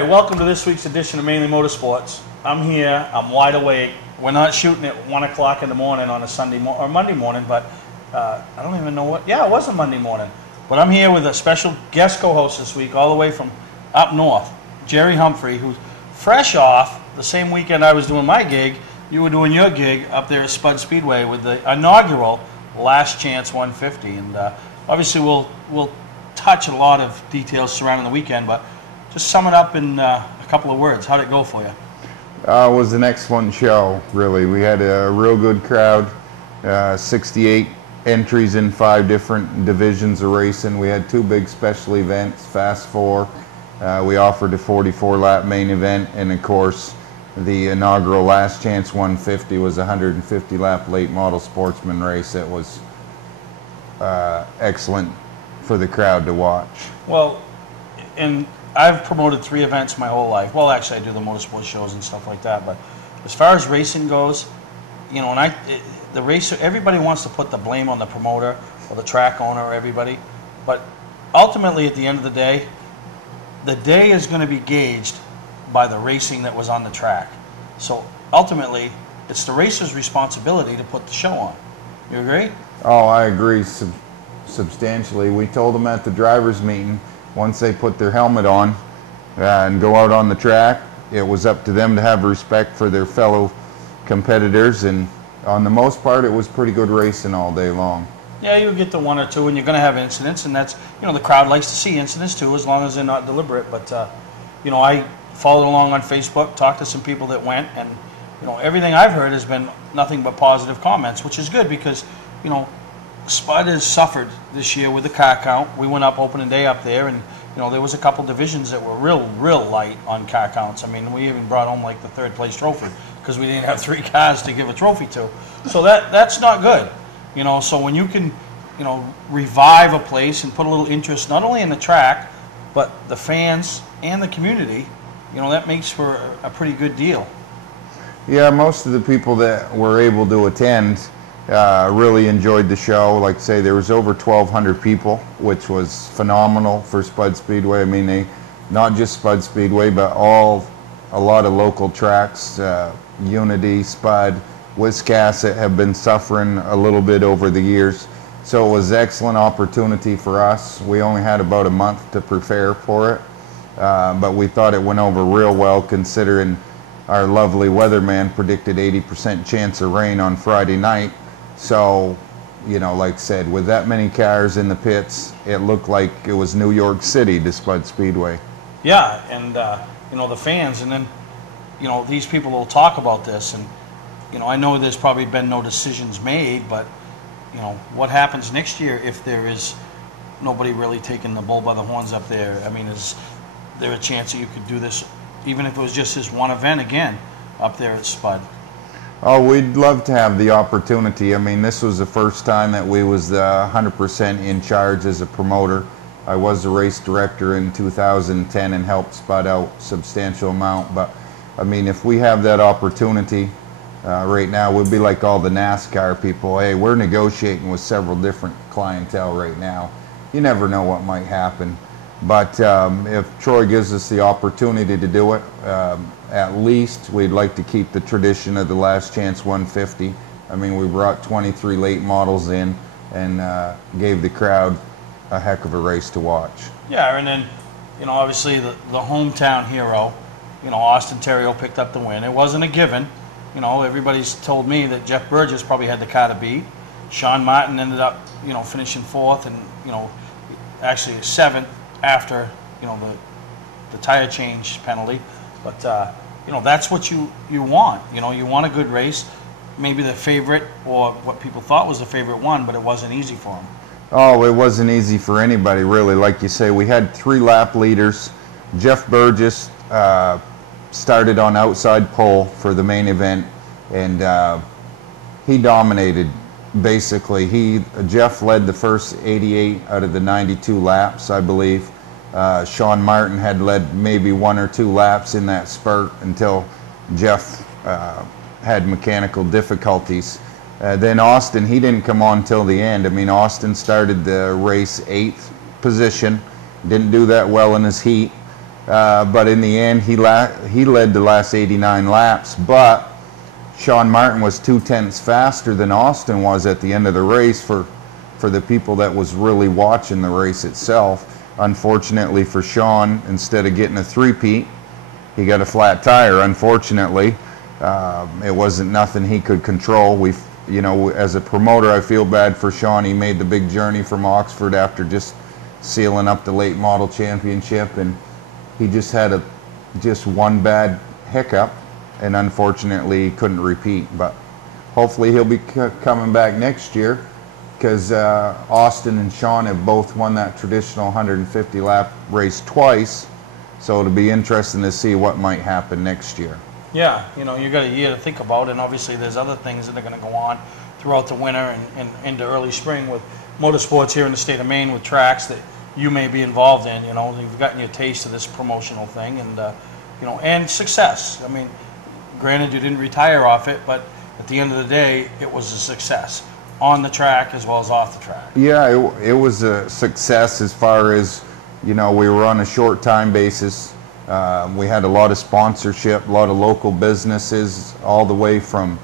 right, welcome to this week's edition of Mainly Motorsports. I'm here, I'm wide awake. We're not shooting at 1 o'clock in the morning on a or Monday morning, but I don't even know what, yeah, it was a Monday morning. But I'm here with a special guest co-host this week, all the way from up north, Jerry Humphrey, who's fresh off the same weekend I was doing my gig. You were doing your gig up there at Spud Speedway with the inaugural Last Chance 150. And obviously we'll touch a lot of details surrounding the weekend, but just sum it up in a couple of words. How'd it go for you? It was an excellent show, really. We had a real good crowd, 68 entries in 5 different divisions of racing. We had 2 big special events, Fast 4. We offered a 44-lap main event, and of course, the inaugural Last Chance 150 was a 150-lap late model sportsman race. It was excellent for the crowd to watch. Well, and I've promoted 3 events my whole life. Well, actually, I do the motorsport shows and stuff like that. But as far as racing goes, you know, and the racer, everybody wants to put the blame on the promoter or the track owner or everybody. But ultimately, at the end of the day is going to be gauged by the racing that was on the track. So ultimately, it's the racer's responsibility to put the show on. You agree? Oh, I agree substantially. We told them at the drivers' meeting, once they put their helmet on and go out on the track, it was up to them to have respect for their fellow competitors, and on the most part it was pretty good racing all day long. Yeah, you'll get the 1 or 2 and you're going to have incidents, and that's, you know, the crowd likes to see incidents too, as long as they're not deliberate. But you know, I followed along on Facebook, talked to some people that went, and you know, everything I've heard has been nothing but positive comments, which is good because, you know, Spud has suffered this year with the car count. We went up opening day up there, and you know, there was a couple divisions that were real light on car counts. I mean, we even brought home like the 3rd place trophy because we didn't have 3 cars to give a trophy to. So that's not good, you know. So when you can, you know, revive a place and put a little interest not only in the track, but the fans and the community, you know, that makes for a pretty good deal. Yeah, most of the people that were able to attend really enjoyed the show. Like I say, there was over 1,200 people, which was phenomenal for Spud Speedway. I mean, not just Spud Speedway, but a lot of local tracks, Unity, Spud, Wiscasset have been suffering a little bit over the years. So it was an excellent opportunity for us. We only had about a month to prepare for it, but we thought it went over real well considering our lovely weatherman predicted 80% chance of rain on Friday night. So, you know, like I said, with that many cars in the pits, it looked like it was New York City to Spud Speedway. Yeah, and you know, the fans, and then, you know, these people will talk about this, and you know, I know there's probably been no decisions made, but you know, what happens next year if there is nobody really taking the bull by the horns up there? I mean, is there a chance that you could do this, even if it was just this one event again up there at Spud? Oh, we'd love to have the opportunity. I mean, this was the first time that we was 100% in charge as a promoter. I was the race director in 2010 and helped Spud out a substantial amount. But, I mean, if we have that opportunity right now, we'll be like all the NASCAR people. Hey, we're negotiating with several different clientele right now. You never know what might happen. But if Troy gives us the opportunity to do it, at least we'd like to keep the tradition of the Last Chance 150. I mean, we brought 23 late models in and gave the crowd a heck of a race to watch. Yeah, and then, you know, obviously the hometown hero, you know, Austin Terrio picked up the win. It wasn't a given. You know, everybody's told me that Jeff Burgess probably had the car to beat. Sean Martin ended up, you know, finishing 4th and, you know, actually 7th after, you know, the tire change penalty. But you know, that's what you want. You know, you want a good race. Maybe the favorite, or what people thought was the favorite, one, but it wasn't easy for him. Oh, it wasn't easy for anybody, really. Like you say, we had 3 lap leaders. Jeff Burgess started on outside pole for the main event, and he dominated. Basically, Jeff led the first 88 out of the 92 laps, I believe. Sean Martin had led maybe 1 or 2 laps in that spurt until Jeff had mechanical difficulties. Then Austin, he didn't come on till the end. I mean, Austin started the race 8th position, didn't do that well in his heat. but in the end, he led the last 89 laps, but Sean Martin was 2/10 faster than Austin was at the end of the race for the people that was really watching the race itself. Unfortunately for Sean, instead of getting a three-peat, he got a flat tire, unfortunately. It wasn't nothing he could control. You know, as a promoter, I feel bad for Sean. He made the big journey from Oxford after just sealing up the late model championship, and he just had just one bad hiccup, and unfortunately he couldn't repeat. But hopefully he'll be coming back next year, because Austin and Sean have both won that traditional 150 lap race twice, so it'll be interesting to see what might happen next year. Yeah, you know, you got a year to think about, and obviously there's other things that are going to go on throughout the winter and into early spring with motorsports here in the state of Maine, with tracks that you may be involved in. You know, you've gotten your taste of this promotional thing, and you know, and success. I mean, granted you didn't retire off it, but at the end of the day, it was a success on the track as well as off the track. Yeah, it was a success as far as, you know, we were on a short time basis. We had a lot of sponsorship, a lot of local businesses, all the way from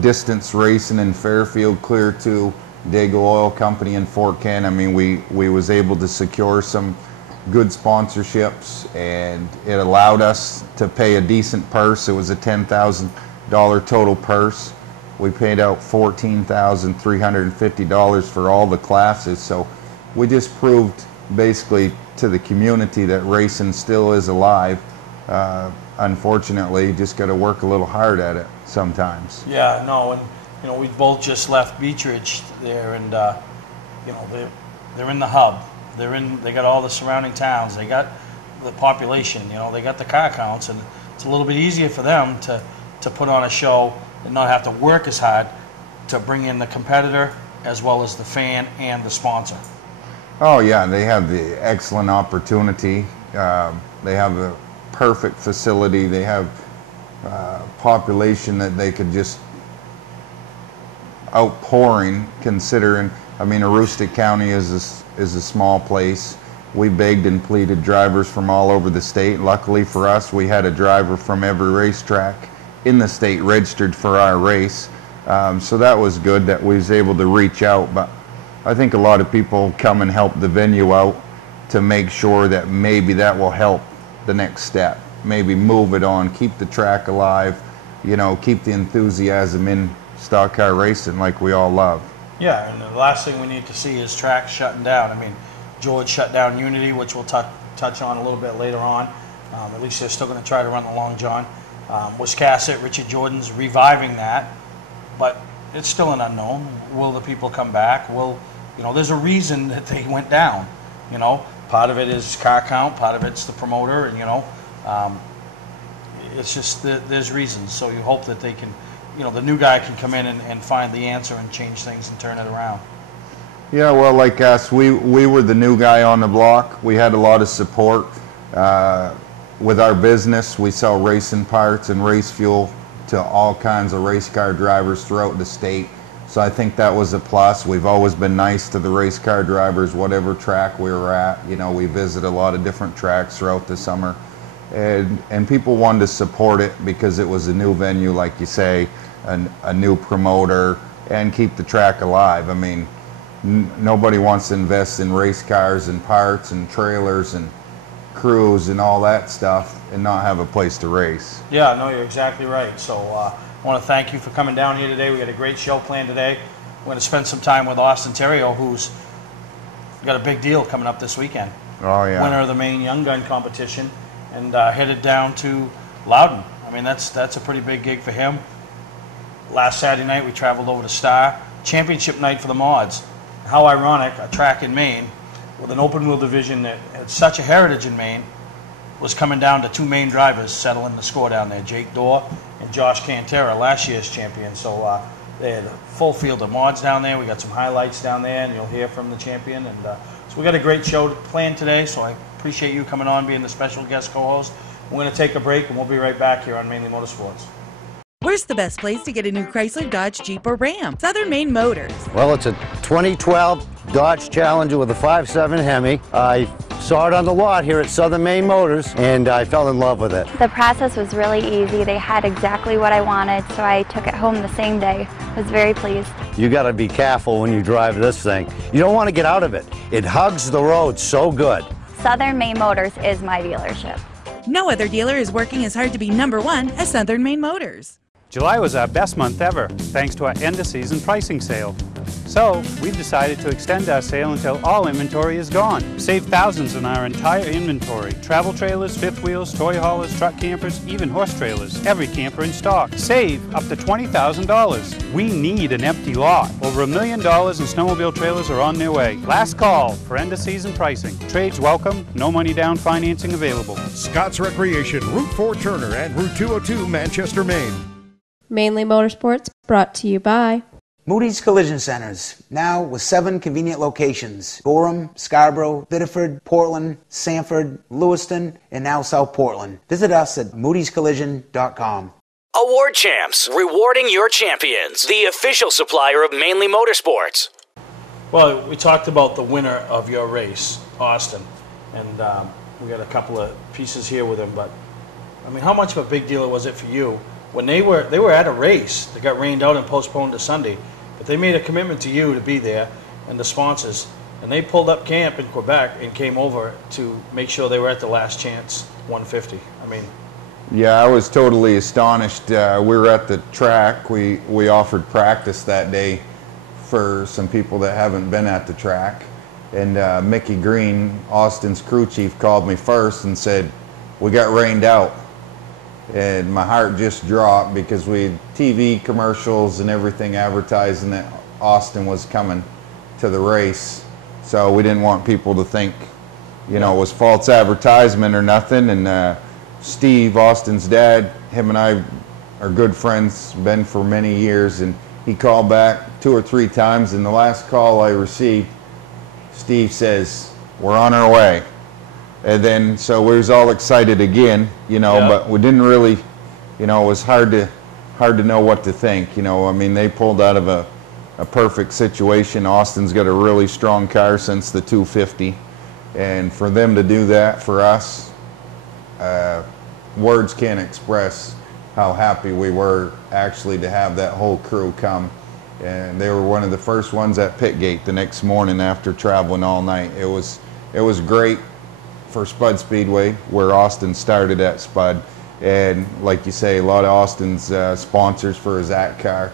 distance racing in Fairfield clear to Dago Oil Company in Fort Kent. I mean, we was able to secure some good sponsorships, and it allowed us to pay a decent purse. It was a $10,000 total purse. We paid out $14,350 for all the classes. So we just proved basically to the community that racing still is alive. Unfortunately, you just got to work a little hard at it sometimes. Yeah, no, and you know, we both just left Beechridge there, and you know, they're in the hub. They got all the surrounding towns. They got the population. You know, they got the car counts, and it's a little bit easier for them to put on a show and not have to work as hard to bring in the competitor as well as the fan and the sponsor. Oh yeah, they have the excellent opportunity. They have a perfect facility. They have population that they could just outpouring, considering, I mean, Aroostook County is a small place. We begged and pleaded drivers from all over the state. Luckily for us, we had a driver from every racetrack in the state registered for our race. So that was good that we was able to reach out. But I think a lot of people come and help the venue out to make sure that maybe that will help the next step. Maybe move it on, keep the track alive, you know, keep the enthusiasm in stock car racing like we all love. Yeah, and the last thing we need to see is tracks shutting down. I mean, George shut down Unity, which we'll touch on a little bit later on. At least they're still going to try to run the Long John. Wiscasset, Richard Jordan's reviving that, but it's still an unknown. Will the people come back? You know, there's a reason that they went down. You know, part of it is car count, part of it's the promoter, and you know, it's just there's reasons. So you hope that they can, you know, the new guy can come in and find the answer and change things and turn it around. Yeah, well, like us, we were the new guy on the block. We had a lot of support. With our business, we sell racing parts and race fuel to all kinds of race car drivers throughout the state. So I think that was a plus. We've always been nice to the race car drivers, whatever track we were at. You know, we visit a lot of different tracks throughout the summer. And people wanted to support it because it was a new venue, like you say, a new promoter, and keep the track alive. I mean, nobody wants to invest in race cars and parts and trailers and crews and all that stuff and not have a place to race. Yeah, no, you're exactly right. So I want to thank you for coming down here today. We got a great show planned today. We're going to spend some time with Austin Terrio, who's got a big deal coming up this weekend. Oh yeah. Winner of the Maine Young Gun competition, and headed down to Loudon. I mean, that's a pretty big gig for him. Last Saturday night we traveled over to Star. Championship night for the mods. How ironic, a track in Maine with an open wheel division that had such a heritage in Maine was coming down to two Maine drivers settling the score down there, Jake Dorr and Josh Cantera, last year's champion. So they had a full field of mods down there. We got some highlights down there, and you'll hear from the champion. And so we got a great show planned today, so I appreciate you coming on, being the special guest co-host. We're going to take a break, and we'll be right back here on Mainly Motorsports. Where's the best place to get a new Chrysler, Dodge, Jeep, or Ram? Southern Maine Motors. Well, it's a 2012 Dodge Challenger with a 5.7 Hemi. I Saw it on the lot here at Southern Maine Motors, and I fell in love with it. The process was really easy. They had exactly what I wanted, so I took it home the same day. I was very pleased. You got to be careful when you drive this thing. You don't want to get out of it. It hugs the road so good. Southern Maine Motors is my dealership. No other dealer is working as hard to be #1 as Southern Maine Motors. July was our best month ever, thanks to our end-of-season pricing sale. So, we've decided to extend our sale until all inventory is gone. Save thousands on our entire inventory. Travel trailers, fifth wheels, toy haulers, truck campers, even horse trailers. Every camper in stock. Save up to $20,000. We need an empty lot. Over $1 million in snowmobile trailers are on their way. Last call for end-of-season pricing. Trades welcome, no money down financing available. Scott's Recreation, Route 4 Turner and Route 202 Manchester, Maine. Mainly Motorsports, brought to you by Moody's Collision Centers, now with 7 convenient locations: Gorham, Scarborough, Biddeford, Portland, Sanford, Lewiston, and now South Portland. Visit us at moodyscollision.com. Award Champs, rewarding your champions. The official supplier of Mainly Motorsports. Well, we talked about the winner of your race, Austin, and we got a couple of pieces here with him. But I mean, how much of a big deal was it for you when they were at a race that got rained out and postponed to Sunday, but they made a commitment to you to be there and the sponsors, and they pulled up camp in Quebec and came over to make sure they were at the last chance 150. I mean, Yeah, I was totally astonished. We were at the track. We offered practice that day for some people that haven't been at the track. And Mickey Green, Austin's crew chief, called me first and said, "We got rained out." And my heart just dropped because we had TV commercials and everything advertising that Austin was coming to the race. So we didn't want people to think, it was false advertisement or nothing. And Steve, Austin's dad, him and I are good friends, been for many years, and he called back 2 or 3 times, and the last call I received, Steve says, "We're on our way." And then, so we was all excited again, but we didn't really, it was hard to know what to think, I mean, they pulled out of a perfect situation. Austin's got a really strong car since the 250, and for them to do that for us, words can't express how happy we were actually to have that whole crew come. And they were one of the first ones at pit gate the next morning after traveling all night. It was great for Spud Speedway, where Austin started at Spud. And like you say, a lot of Austin's sponsors for his AT car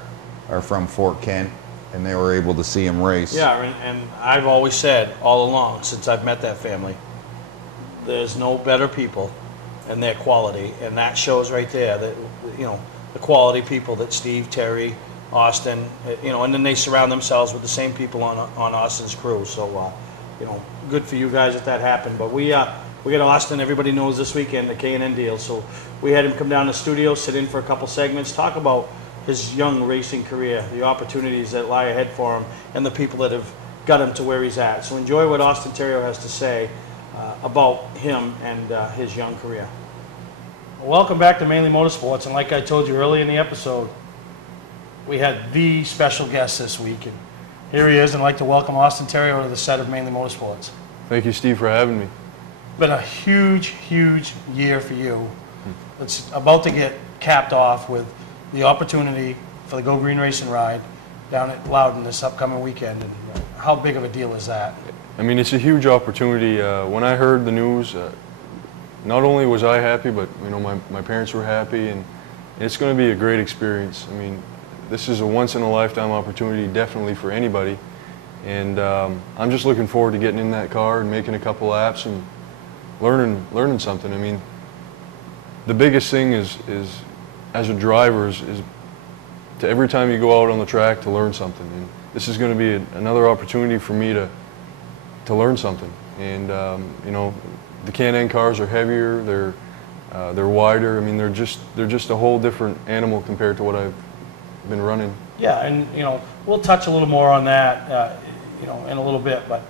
are from Fort Kent, and they were able to see him race. Yeah, and I've always said all along, since I've met that family, there's no better people and their quality, and that shows right there that, the quality people that Steve, Terry, Austin, and then they surround themselves with the same people on Austin's crew. So, good for you guys that happened. But we got Austin, everybody knows, this weekend, the K&N deal. So we had him come down to the studio, sit in for a couple segments, talk about his young racing career, the opportunities that lie ahead for him, and the people that have got him to where he's at. So enjoy what Austin Terrio has to say about him and his young career. Welcome back to Mainly Motorsports, and like I told you early in the episode, we had the special guest this week, and here he is, and I'd like to welcome Austin Terrio to the set of Mainly Motorsports. Thank you, Steve, for having me. Been a huge, huge year for you. It's about to get capped off with the opportunity for the Go Green Racing Ride down at Loudon this upcoming weekend. And how big of a deal is that? I mean, it's a huge opportunity. When I heard the news, not only was I happy, but my parents were happy, and it's going to be a great experience. I mean, this is a once-in-a-lifetime opportunity, definitely for anybody, and I'm just looking forward to getting in that car and making a couple laps and learning something. I mean, the biggest thing is as a driver is to every time you go out on the track to learn something, and this is going to be another opportunity for me to learn something. And the Can-Am cars are heavier, they're wider. I mean, they're just a whole different animal compared to what I've been running. Yeah, and we'll touch a little more on that in a little bit, but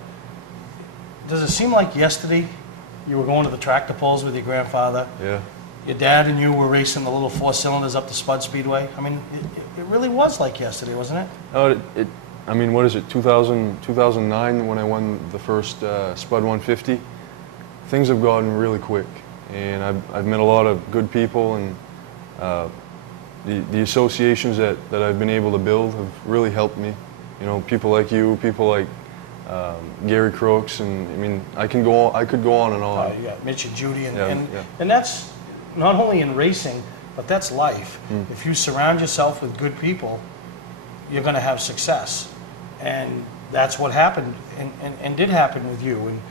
does it seem like yesterday you were going to the tractor pulls with your grandfather? Yeah. Your dad and you were racing the little 4-cylinders up to Spud Speedway. I mean, it really was like yesterday, wasn't it? Oh, I mean, what is it, 2009 when I won the first Spud 150? things have gotten really quick, and I've met a lot of good people, and the associations that I've been able to build have really helped me. You know, people like you, people like Gary Crooks, and I mean, I could go on and on. You got Mitch and Judy, and, Yeah. and that's not only in racing, but that's life. If you surround yourself with good people, you're going to have success, and that's what happened, and did happen with you. And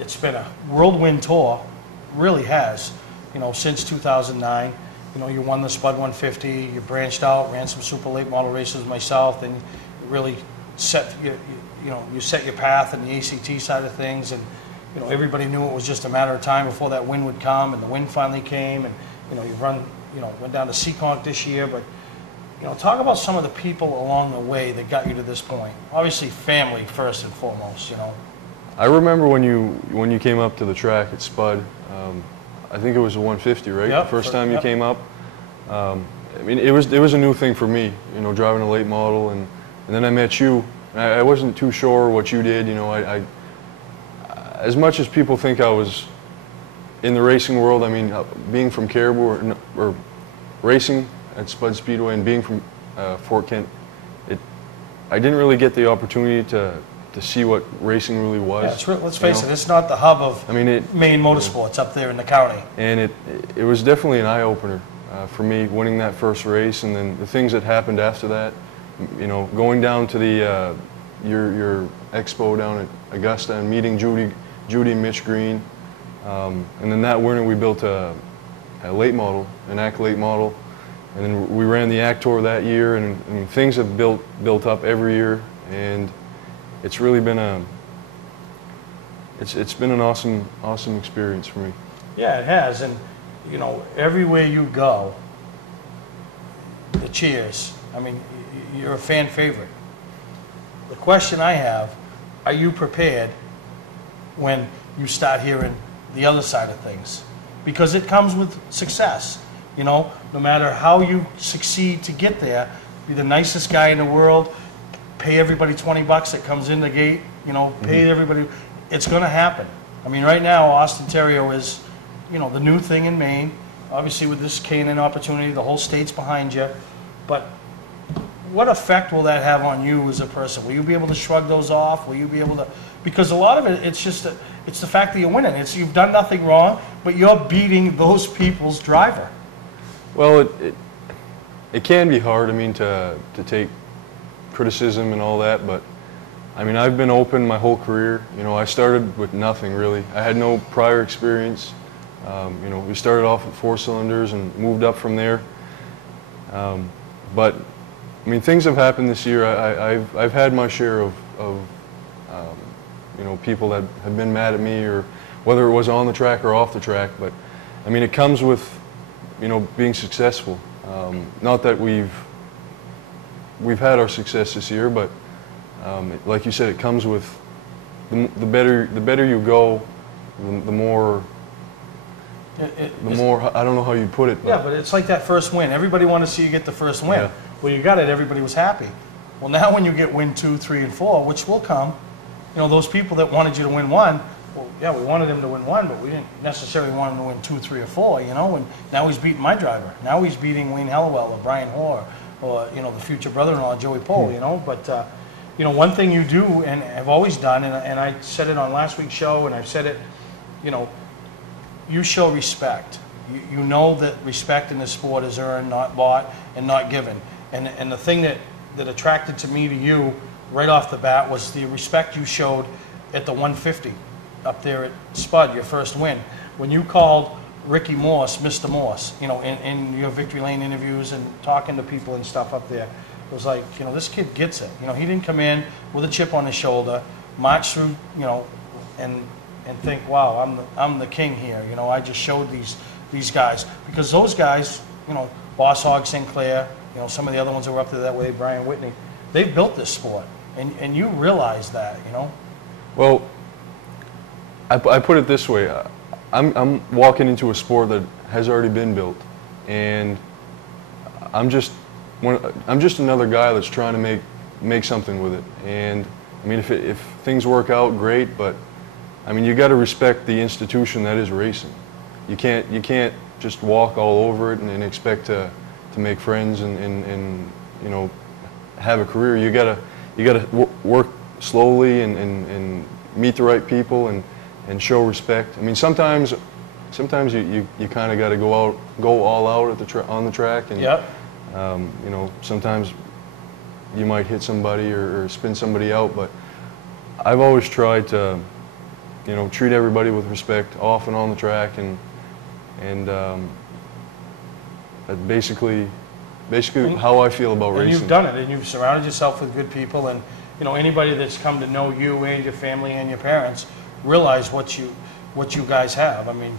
it's been a whirlwind tour, really has. You know, since 2009. You know, you won the Spud 150. You branched out, ran some super late model races with myself, and you really set you set your path in the ACT side of things. And you know, everybody knew it was just a matter of time before that win would come, and the win finally came. And you know, went down to Seekonk this year, but you know, talk about some of the people along the way that got you to this point. Obviously, family first and foremost. You know. I remember when you came up to the track at Spud. I think it was a 150, right? Yep, the first time you came up. I mean, it was a new thing for me, you know, driving a late model, and then I met you. And I wasn't too sure what you did, you know. I as much as people think I was in the racing world, I mean, being from Caribou or racing at Spud Speedway and being from Fort Kent, I didn't really get the opportunity to see what racing really was. Yeah, let's face it, it's not the hub of Maine Motorsports up there in the county. And it was definitely an eye-opener for me, winning that first race, and then the things that happened after that. You know, going down to the your expo down at Augusta and meeting Judy and Mitch Green, and then that winter we built a late model, an ACT late model, and then we ran the ACT Tour that year, and things have built up every year, and it's really been it's been an awesome experience for me. Yeah, it has, and you know, everywhere you go, the cheers. I mean, you're a fan favorite. The question I have: are you prepared when you start hearing the other side of things? Because it comes with success. You know, no matter how you succeed to get there, be the nicest guy in the world. Pay everybody $20 that comes in the gate, you know, pay everybody. It's going to happen. I mean, right now, Austin Terrio is, you know, the new thing in Maine. Obviously, with this K&N opportunity, the whole state's behind you. But what effect will that have on you as a person? Will you be able to shrug those off? Will you be able to? Because a lot of it, it's just it's the fact that you're winning. You've done nothing wrong, but you're beating those people's driver. Well, it can be hard. I mean, to take criticism and all that, but I mean, I've been open my whole career. You know, I started with nothing really. I had no prior experience. You know, we started off with 4 cylinders and moved up from there. But I mean, things have happened this year. I've had my share of you know, people that have been mad at me, or whether it was on the track or off the track. But I mean, it comes with, you know, being successful. Not that we've had our success this year, but like you said, it comes with the better you go, the more I don't know how you put it. But yeah, but it's like that first win. Everybody wanted to see you get the first win. Yeah. Well, you got it. Everybody was happy. Well, now when you get win 2, 3, and 4, which will come, you know, those people that wanted you to win 1. Well, yeah, we wanted him to win 1, but we didn't necessarily want him to win 2, 3, or 4. You know, and now he's beating my driver. Now he's beating Wayne Hellewell or Brian Hoare, or you know, the future brother-in-law Joey Pohl. You know, but you know, one thing you do and have always done, and I said it on last week's show, and I've said it, you know, you show respect. You know that respect in this sport is earned, not bought, and not given. And the thing that attracted to me to you right off the bat was the respect you showed at the 150 up there at Spud, your first win. When you called Ricky Morse Mr. Morse, you know, in your Victory Lane interviews and talking to people and stuff up there, it was like, you know, this kid gets it. You know, he didn't come in with a chip on his shoulder, march through, you know, and think, wow, I'm the king here. You know, I just showed these guys, because those guys, you know, Boss Hog Sinclair, you know, some of the other ones that were up there that way, Brian Whitney, they've built this sport, and you realize that, you know. Well, I put it this way: I'm walking into a sport that has already been built, and I'm just another guy that's trying to make something with it. And I mean, if things work out, great, but I mean, you got to respect the institution that is racing. You can't just walk all over it and expect to make friends and you know, have a career. You gotta work slowly and meet the right people and show respect. I mean, sometimes you kind of got to go all out at on the track, and Yep. you know, sometimes you might hit somebody or spin somebody out, but I've always tried to, you know, treat everybody with respect off and on the track, and basically how I feel about racing. And you've done it, and you've surrounded yourself with good people, and you know, anybody that's come to know you and your family and your parents realize what you guys have. I mean,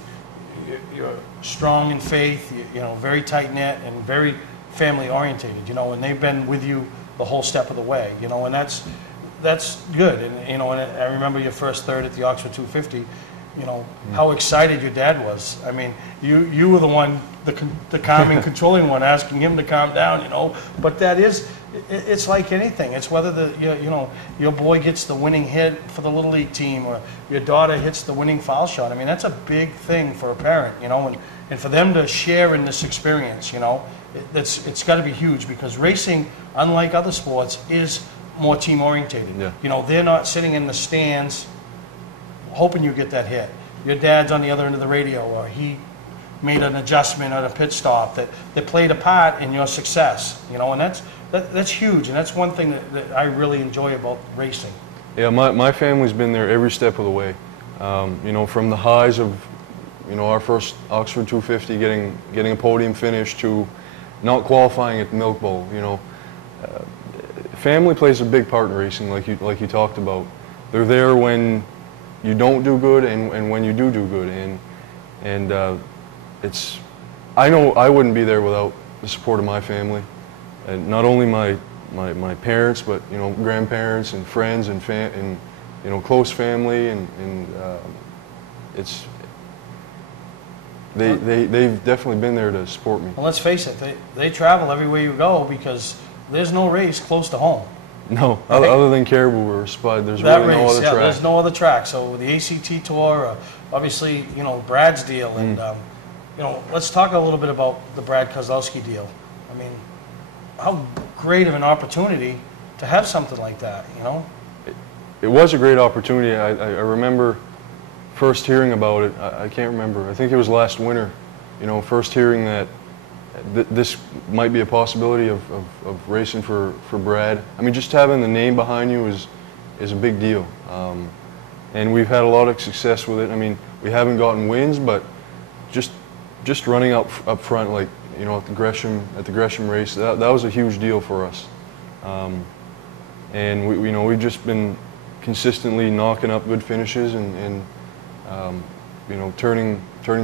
you're strong in faith, you know, very tight knit and very family orientated, you know, and they've been with you the whole step of the way, you know, and that's good. And you know, and I remember your first third at the Oxford 250. You know, how excited your dad was. I mean, you were the one, the calming, controlling one, asking him to calm down, you know. But that is, it's like anything. It's whether you know, your boy gets the winning hit for the Little League team, or your daughter hits the winning foul shot. I mean, that's a big thing for a parent, you know, and for them to share in this experience, you know, it's got to be huge, because racing, unlike other sports, is more team orientated. Yeah. You know, they're not sitting in the stands hoping you get that hit. Your dad's on the other end of the radio, or he made an adjustment at a pit stop that played a part in your success, you know, and that's huge, and that's one thing that I really enjoy about racing. Yeah, my family's been there every step of the way. You know, from the highs of, you know, our first Oxford 250, getting a podium finish, to not qualifying at the Milk Bowl. You know, family plays a big part in racing, like you talked about. They're there when you don't do good and when you do good, and it's, I know I wouldn't be there without the support of my family, and not only my parents, but you know, grandparents and friends and you know, close family, and it's they've definitely been there to support me. Well, let's face it, they travel everywhere you go, because there's no race close to home. No, right? Other than Caribou or Spud, there's That really race, no other track. There's no other track. So the ACT Tour, obviously, you know, Brad's deal, and you know, let's talk a little bit about the Brad Kozlowski deal. I mean, how great of an opportunity to have something like that, you know? It was a great opportunity. I remember first hearing about it. I can't remember. I think it was last winter. You know, first hearing that this might be a possibility of racing for Brad. I mean, just having the name behind you is a big deal. And we've had a lot of success with it. I mean, we haven't gotten wins, but just running up front, like, you know, at the Gresham race, that was a huge deal for us. And we, you know, we've just been consistently knocking up good finishes and you know, turning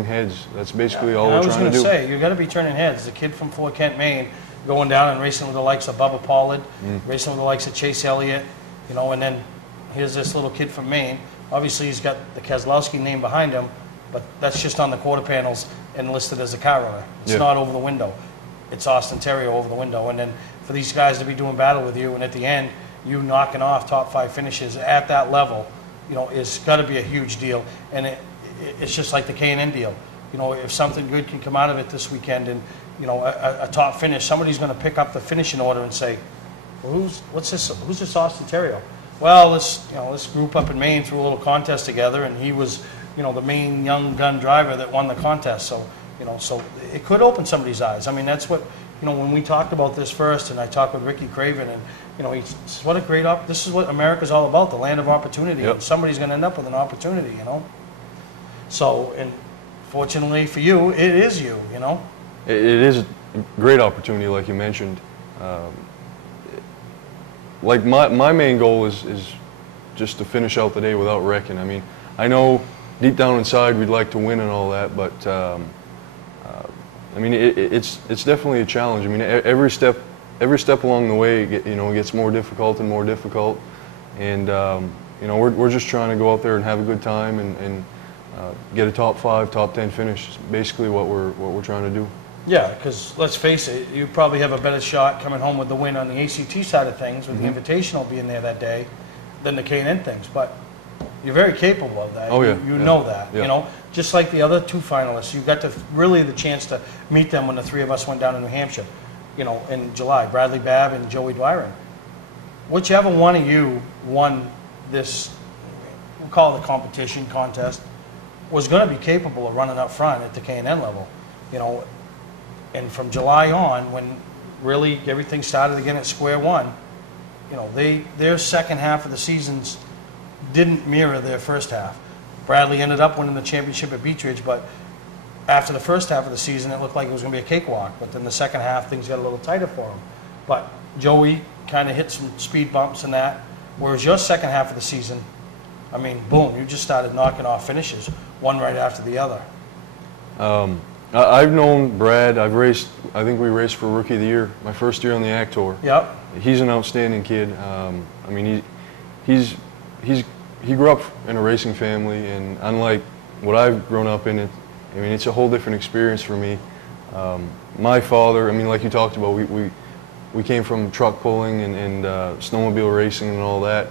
heads. That's basically all we're trying to do. I was going to say, you got to be turning heads. The kid from Fort Kent, Maine, going down and racing with the likes of Bubba Pollard, racing with the likes of Chase Elliott, you know, and then here's this little kid from Maine. Obviously, he's got the Kozlowski name behind him, but that's just on the quarter panels and listed as a car runner. It's not over the window. It's Austin Terrio over the window. And then for these guys to be doing battle with you, and at the end, you knocking off top 5 finishes at that level, you know, is got to be a huge deal. And it's just like the K&N deal. You know, if something good can come out of it this weekend, and you know, a top finish, somebody's going to pick up the finishing order and say, well, who's this Austin Terrio? Well, this group up in Maine threw a little contest together, and he was, you know, the main young gun driver that won the contest. So, you know, so it could open somebody's eyes. I mean, that's what, you know, when we talked about this first, and I talked with Ricky Craven, and you know, what a great this is what America's all about, the land of opportunity. And somebody's going to end up with an opportunity, you know. So, and fortunately for you, it is you, you know. It is a great opportunity, like you mentioned. Like my main goal is just to finish out the day without wrecking. I mean, I know deep down inside we'd like to win and all that, but I mean, it's definitely a challenge. I mean, every step along the way, you know, it gets more difficult and more difficult, and you know, we're just trying to go out there and have a good time and get a top 5, top 10 finish. Is basically what we're trying to do. Yeah, because let's face it, you probably have a better shot coming home with the win on the ACT side of things, with the Invitational being there that day, than the K&N things. But You're very capable of that. Oh, yeah. You know that. Yeah. You know, just like the other two finalists, you got the chance to meet them when the three of us went down to New Hampshire, you know, in July. Bradley Babb and Joey Dwyron. Whichever one of you won this, we'll call it a competition, contest, was going to be capable of running up front at the K&N level, you know. And from July on, when really everything started again at square one, you know, their second half of the seasons didn't mirror their first half. Bradley ended up winning the championship at Beech Ridge, but after the first half of the season, it looked like it was going to be a cakewalk. But then the second half, things got a little tighter for him. But Joey kind of hit some speed bumps and that, whereas your second half of the season, I mean, boom, you just started knocking off finishes, one right after the other. I've known Brad. I think we raced for Rookie of the Year, my first year on the ACT Tour. Yep. He's an outstanding kid. I mean, he grew up in a racing family, and unlike what I've grown up in, I mean, it's a whole different experience for me. My father, I mean, like you talked about, we came from truck pulling and snowmobile racing and all that,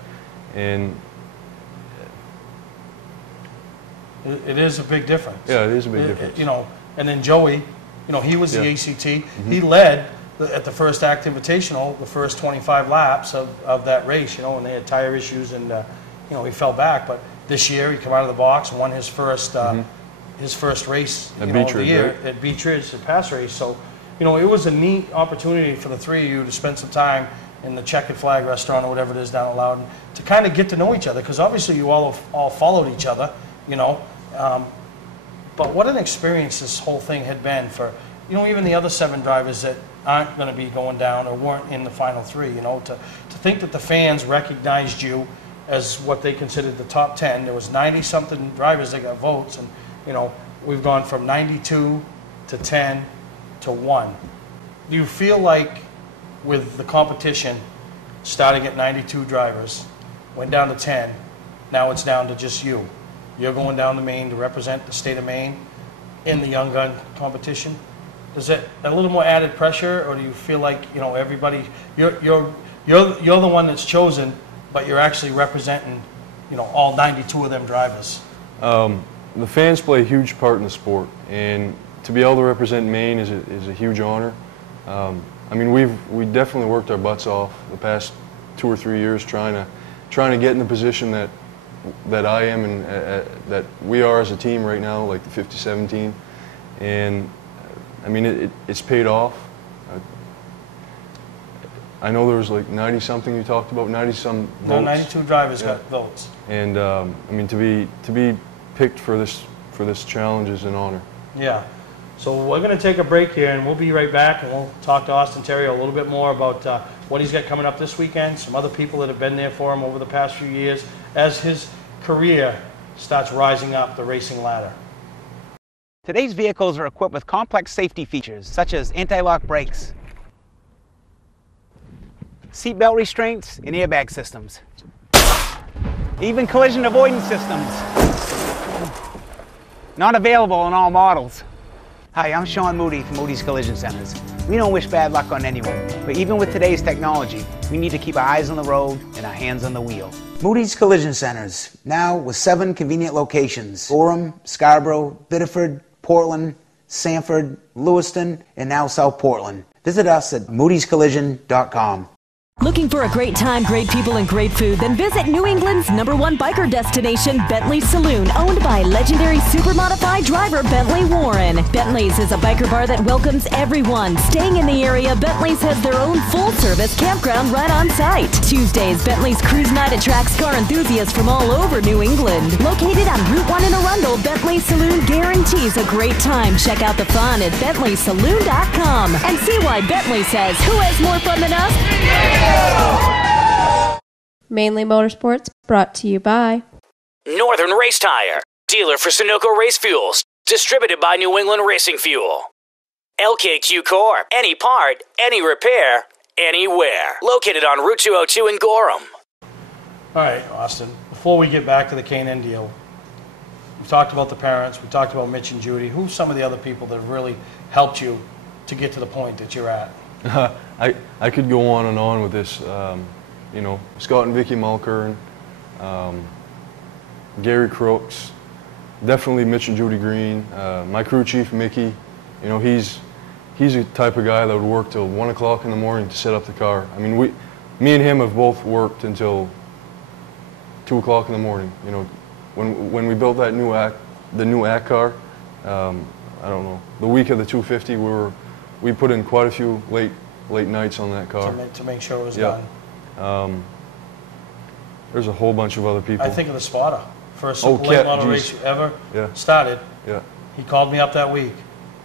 and it is a big difference. Yeah, it is a big difference. You know, and then Joey, you know, he was the ACT. Mm-hmm. He led at the first ACT Invitational, the first 25 laps of that race, you know, and they had tire issues and, you know, he fell back. But this year he came out of the box and won his first race at of the year at Beech Ridge, the pass race. So, you know, it was a neat opportunity for the three of you to spend some time in the Checkered Flag restaurant or whatever it is down at Loudon to kind of get to know each other, because obviously you all followed each other, you know. But what an experience this whole thing had been for, you know, even the other 7 drivers that aren't going to be going down or weren't in the final 3, you know, to think that the fans recognized you as what they considered the top 10. There was 90-something drivers that got votes, and, you know, we've gone from 92 to 10 to 1. Do you feel like with the competition starting at 92 drivers, went down to 10, now it's down to just you? You're going down to Maine to represent the state of Maine in the Young Gun competition. Is it a little more added pressure, or do you feel like, you know, everybody, you're the one that's chosen, but you're actually representing, you know, all 92 of them drivers? The fans play a huge part in the sport, and to be able to represent Maine is a huge honor. I mean, we definitely worked our butts off the past 2 or 3 years trying to get in the position that I am and that we are as a team right now, like the 57 team, and I mean it's paid off. I know there was like 90-something you talked about, 90-some votes. No, 92 drivers got votes. And I mean to be picked for this challenge is an honor. Yeah. So we're going to take a break here, and we'll be right back, and we'll talk to Austin Terrio a little bit more about what he's got coming up this weekend, some other people that have been there for him over the past few years as his career starts rising up the racing ladder. Today's vehicles are equipped with complex safety features such as anti-lock brakes, seatbelt restraints, and airbag systems, even collision avoidance systems. Not available in all models. Hi, I'm Sean Moody from Moody's Collision Centers. We don't wish bad luck on anyone, but even with today's technology, we need to keep our eyes on the road and our hands on the wheel. Moody's Collision Centers, now with 7 convenient locations: Gorham, Scarborough, Biddeford, Portland, Sanford, Lewiston, and now South Portland. Visit us at moodyscollision.com. Looking for a great time, great people, and great food? Then visit New England's #1 biker destination, Bentley's Saloon, owned by legendary super modified driver Bentley Warren. Bentley's is a biker bar that welcomes everyone. Staying in the area, Bentley's has their own full-service campground right on site. Tuesdays, Bentley's Cruise Night attracts car enthusiasts from all over New England. Located on Route 1 in Arundel, Bentley's Saloon guarantees a great time. Check out the fun at BentleySaloon.com and see why Bentley says, who has more fun than us? Mainly Motorsports, brought to you by Northern Race Tire, dealer for Sunoco race fuels, distributed by New England Racing Fuel. LKQ Corp, any part, any repair, anywhere. Located on Route 202 in Gorham. All right, Austin, before we get back to the K&N deal, we've talked about the parents, we talked about Mitch and Judy. Who's some of the other people that have really helped you to get to the point that you're at? I could go on and on with this. You know, Scott and Vicky Mulkern, Gary Crooks, definitely Mitch and Judy Green, my crew chief Mickey. You know, he's the type of guy that would work till 1 o'clock in the morning to set up the car. I mean, me and him have both worked until 2 o'clock in the morning. You know, when we built that the new ACT car, I don't know, the week of the 250, we put in quite a few late nights on that car to make sure it was done. There's a whole bunch of other people. I think of the spotter. First simple late model race you ever started. Yeah. He called me up that week.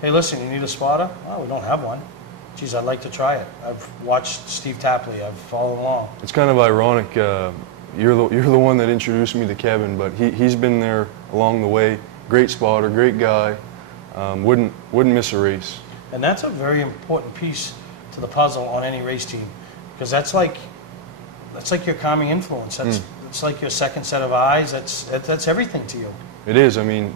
Hey, listen, you need a spotter? Oh, we don't have one. Geez, I'd like to try it. I've watched Steve Tapley. I've followed along. It's kind of ironic. You're the one that introduced me to Kevin, but he's been there along the way. Great spotter, great guy. Wouldn't miss a race. And that's a very important piece to the puzzle on any race team, because that's like your calming influence. It's like your second set of eyes. That's everything to you. It is. I mean,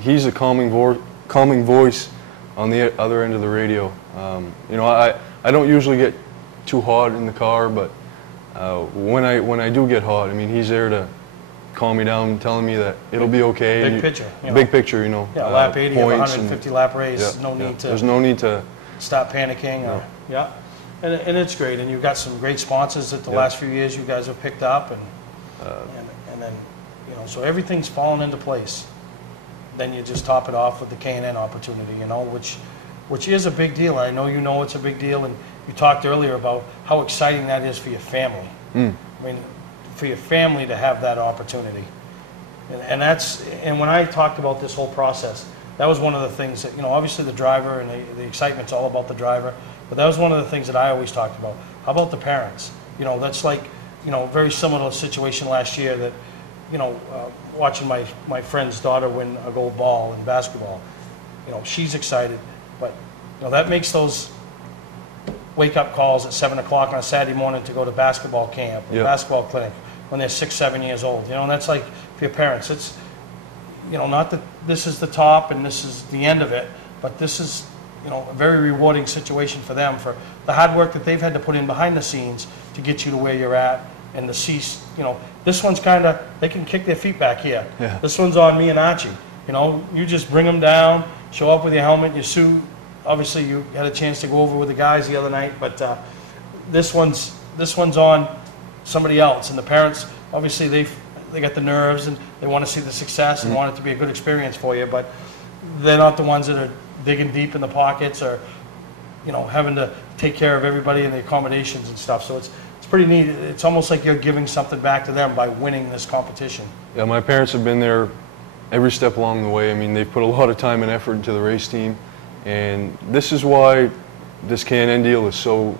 he's a calming voice on the other end of the radio. You know, I don't usually get too hot in the car, but when I do get hot, I mean, he's there to calm me down, telling me that it'll be okay. Big picture. Big picture, you know. Yeah, lap 80 of a 150 lap race. There's no need to stop panicking. No. And it's great. And you've got some great sponsors that the last few years you guys have picked up, and then, you know, so everything's fallen into place. Then you just top it off with the K&N opportunity, you know, which is a big deal. I know you know it's a big deal, and you talked earlier about how exciting that is for your family. I mean, for your family to have that opportunity. And when I talked about this whole process, that was one of the things that, you know, obviously the driver and the excitement's all about the driver, but that was one of the things that I always talked about. How about the parents? You know, that's like, you know, very similar situation last year that, you know, watching my friend's daughter win a gold ball in basketball. You know, she's excited, but, you know, that makes those wake-up calls at 7 o'clock on a Saturday morning to go to basketball camp or basketball clinic when they're 6, 7 years old. You know, and that's like, for your parents, it's, you know, not that this is the top and this is the end of it, but this is, you know, a very rewarding situation for them, for the hard work that they've had to put in behind the scenes to get you to where you're at, and to see, you know, this one's kind of, they can kick their feet back here. Yeah. This one's on me and Archie. You know, you just bring them down, show up with your helmet, your suit. Obviously, you had a chance to go over with the guys the other night, but this one's on somebody else, and the parents, obviously, they got the nerves and they want to see the success and want it to be a good experience for you, but they're not the ones that are digging deep in the pockets or, you know, having to take care of everybody and the accommodations and stuff. So it's pretty neat. It's almost like you're giving something back to them by winning this competition. Yeah, my parents have been there every step along the way. I mean, they've put a lot of time and effort into the race team, and this is why this K&N deal is so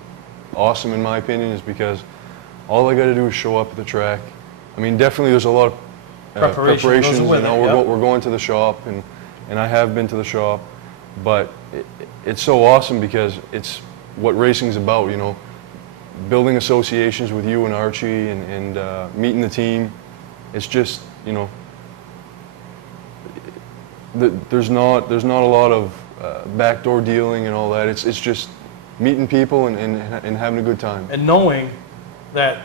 awesome in my opinion, is because all I got to do is show up at the track. I mean, definitely there's a lot of preparations. You know, we're going to the shop, and I have been to the shop, but it's so awesome because it's what racing's about. You know, building associations with you and Archie, and meeting the team. It's just, you know, there's not a lot of backdoor dealing and all that. It's just meeting people and having a good time. And knowing that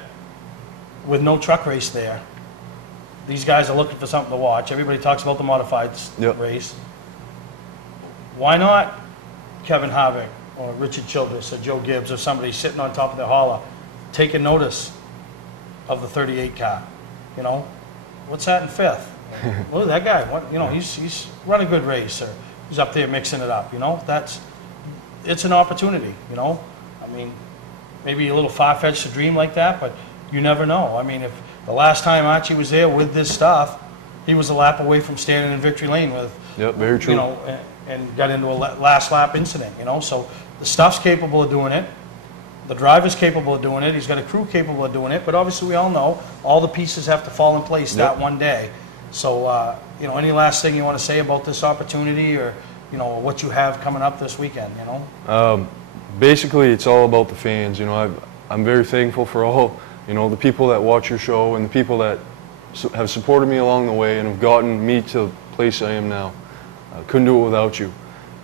with no truck race there, these guys are looking for something to watch. Everybody talks about the modifieds race. Why not Kevin Harvick or Richard Childress or Joe Gibbs or somebody sitting on top of their hauler taking notice of the 38 car? You know, what's that in fifth? Look at that guy. What, you know, he's run a good race, or he's up there mixing it up. You know, it's an opportunity. You know, I mean, maybe a little far-fetched to dream like that, but you never know. I mean, if the last time Archie was there with this stuff, he was a lap away from standing in victory lane with, very true. You know, and got into a last lap incident. You know, so the stuff's capable of doing it. The driver's capable of doing it. He's got a crew capable of doing it. But obviously, we all know all the pieces have to fall in place that one day. So, you know, any last thing you want to say about this opportunity, or, you know, what you have coming up this weekend? You know. Basically, it's all about the fans. You know, I'm very thankful for all, you know, the people that watch your show and the people that have supported me along the way and have gotten me to the place I am now. I couldn't do it without you.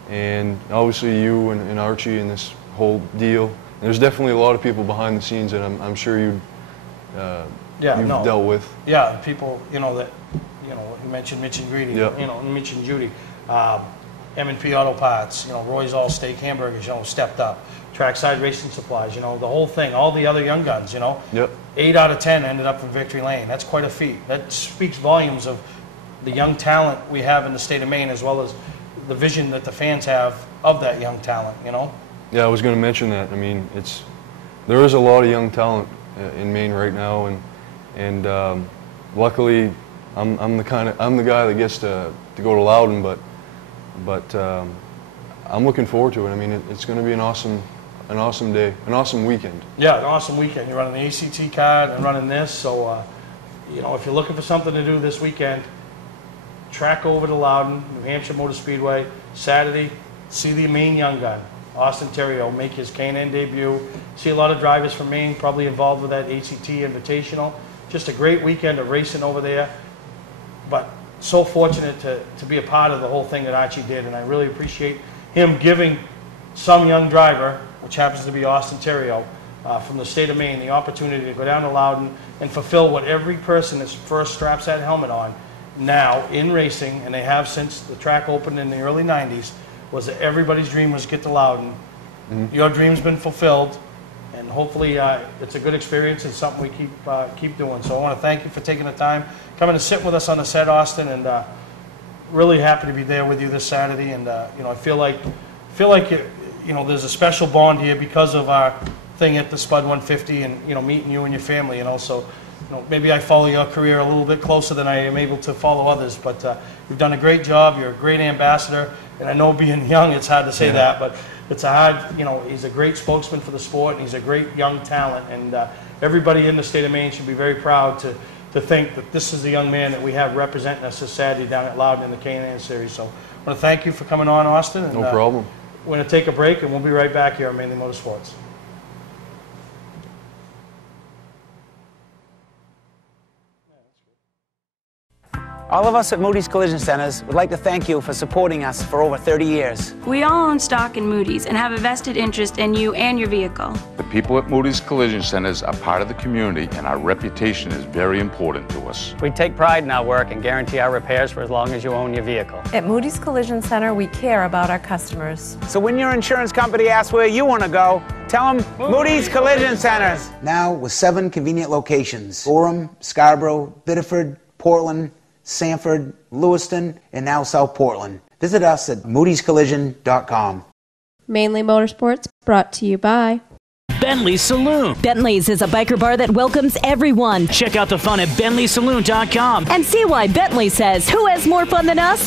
And obviously you and Archie and this whole deal. And there's definitely a lot of people behind the scenes that I'm sure you've dealt with. Yeah, people, you know, that you know, you mentioned Mitch and Greedy, Yep. you know, Mitch and Judy, M&P Auto Parts, you know, Roy's All Steak Hamburgers, you know, stepped up. Trackside Racing Supplies, you know, the whole thing, all the other young guns, you know. Yep. 8 out of 10 ended up in victory lane. That's quite a feat. That speaks volumes of the young talent we have in the state of Maine, as well as the vision that the fans have of that young talent, you know. Yeah, I was going to mention that. I mean, there is a lot of young talent in Maine right now, and luckily, I'm the guy that gets to go to Loudon, but I'm looking forward to it. I mean, it's going to be an awesome day, an awesome weekend. Yeah, an awesome weekend. You're running the ACT card and running this, so you know, if you're looking for something to do this weekend, track over to Loudon, New Hampshire Motor Speedway, Saturday. See the Maine young gun, Austin Theriault, make his K&N debut. See a lot of drivers from Maine probably involved with that ACT Invitational. Just a great weekend of racing over there. But so fortunate to be a part of the whole thing that Archie did, and I really appreciate him giving some young driver, which happens to be Austin Theriault, from the state of Maine, the opportunity to go down to Loudon and fulfill what every person that first straps that helmet on now in racing, and they have since the track opened in the early 90s, was that everybody's dream was get to Loudon. Mm-hmm. Your dream's been fulfilled, and hopefully it's a good experience and something we keep doing. So I want to thank you for taking the time, coming to sit with us on the set, Austin, and really happy to be there with you this Saturday. And you know, I feel like you know, there's a special bond here because of our thing at the Spud 150, and you know, meeting you and your family, and also, you know, maybe I follow your career a little bit closer than I am able to follow others, but you've done a great job. You're a great ambassador, and I know being young, it's hard to say that, but it's a hard, you know, he's a great spokesman for the sport, and he's a great young talent, and everybody in the state of Maine should be very proud to think that this is the young man that we have representing us this Saturday down at Loudon in the K&N Series. So I want to thank you for coming on, Austin. And, no problem. We're going to take a break, and we'll be right back here on Mainely Motorsports. All of us at Moody's Collision Centers would like to thank you for supporting us for over 30 years. We all own stock in Moody's and have a vested interest in you and your vehicle. The people at Moody's Collision Centers are part of the community, and our reputation is very important to us. We take pride in our work and guarantee our repairs for as long as you own your vehicle. At Moody's Collision Center, we care about our customers. So when your insurance company asks where you want to go, tell them Moody's Collision Centers. Now with 7 convenient locations: Gorham, Scarborough, Biddeford, Portland, Sanford, Lewiston, and now South Portland. Visit us at moodyscollision.com. Mainly Motorsports, brought to you by Bentley Saloon. Bentley's is a biker bar that welcomes everyone. Check out the fun at BentleySaloon.com. And see why Bentley says, who has more fun than us?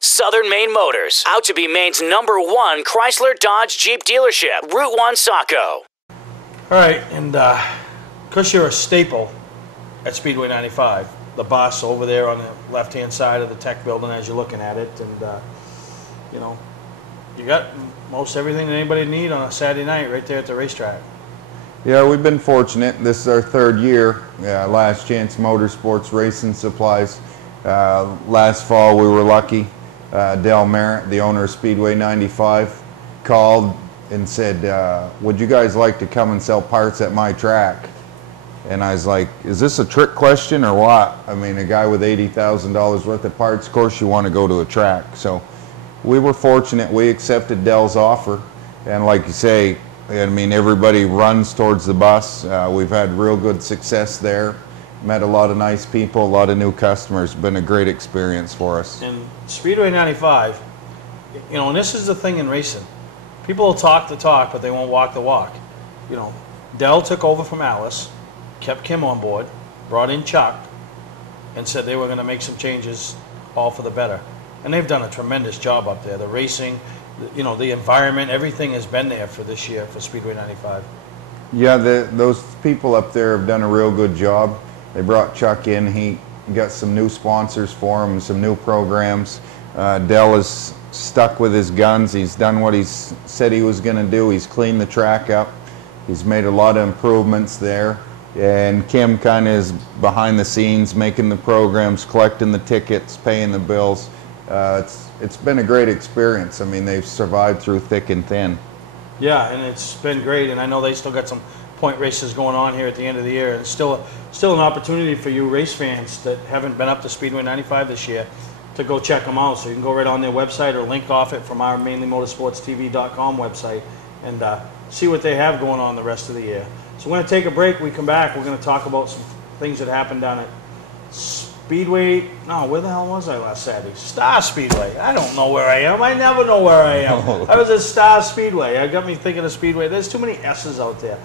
Southern Maine Motors, out to be Maine's #1 Chrysler Dodge Jeep dealership, Route 1 Saco. All right, and because you're a staple at Speedway 95, the bus over there on the left-hand side of the tech building as you're looking at it, and you know, you got most everything that anybody need on a Saturday night right there at the racetrack. Yeah, we've been fortunate. This is our 3rd year. Last Chance Motorsports Racing Supplies. Last fall we were lucky. Del Merritt, the owner of Speedway 95, called and said, would you guys like to come and sell parts at my track? And I was like, is this a trick question or what? I mean, a guy with $80,000 worth of parts, of course you want to go to a track. So we were fortunate. We accepted Del's offer. And like you say, I mean, everybody runs towards the bus. We've had real good success there. Met a lot of nice people, a lot of new customers. Been a great experience for us. And Speedway 95, you know, and this is the thing in racing. People will talk the talk, but they won't walk the walk. You know, Del took over from Alice, kept Kim on board, brought in Chuck, and said they were going to make some changes, all for the better. And they've done a tremendous job up there. The racing, you know, the environment, everything has been there for this year for Speedway 95. Yeah, those people up there have done a real good job. They brought Chuck in. He got some new sponsors for him, some new programs. Del is stuck with his guns. He's done what he's said he was going to do. He's cleaned the track up. He's made a lot of improvements there. And Kim kind of is behind the scenes, making the programs, collecting the tickets, paying the bills. It's been a great experience. I mean, they've survived through thick and thin. Yeah, and it's been great. And I know they still got some point races going on here at the end of the year. And still an opportunity for you race fans that haven't been up to Speedway 95 this year to go check them out. So you can go right on their website or link off it from our MainlyMotorsportsTV.com website and see what they have going on the rest of the year. So we're going to take a break. When we come back, we're going to talk about some things that happened down at Speedway. No, where the hell was I last Saturday? Star Speedway. I don't know where I am. I never know where I am. I was at Star Speedway. I got me thinking of Speedway. There's too many S's out there.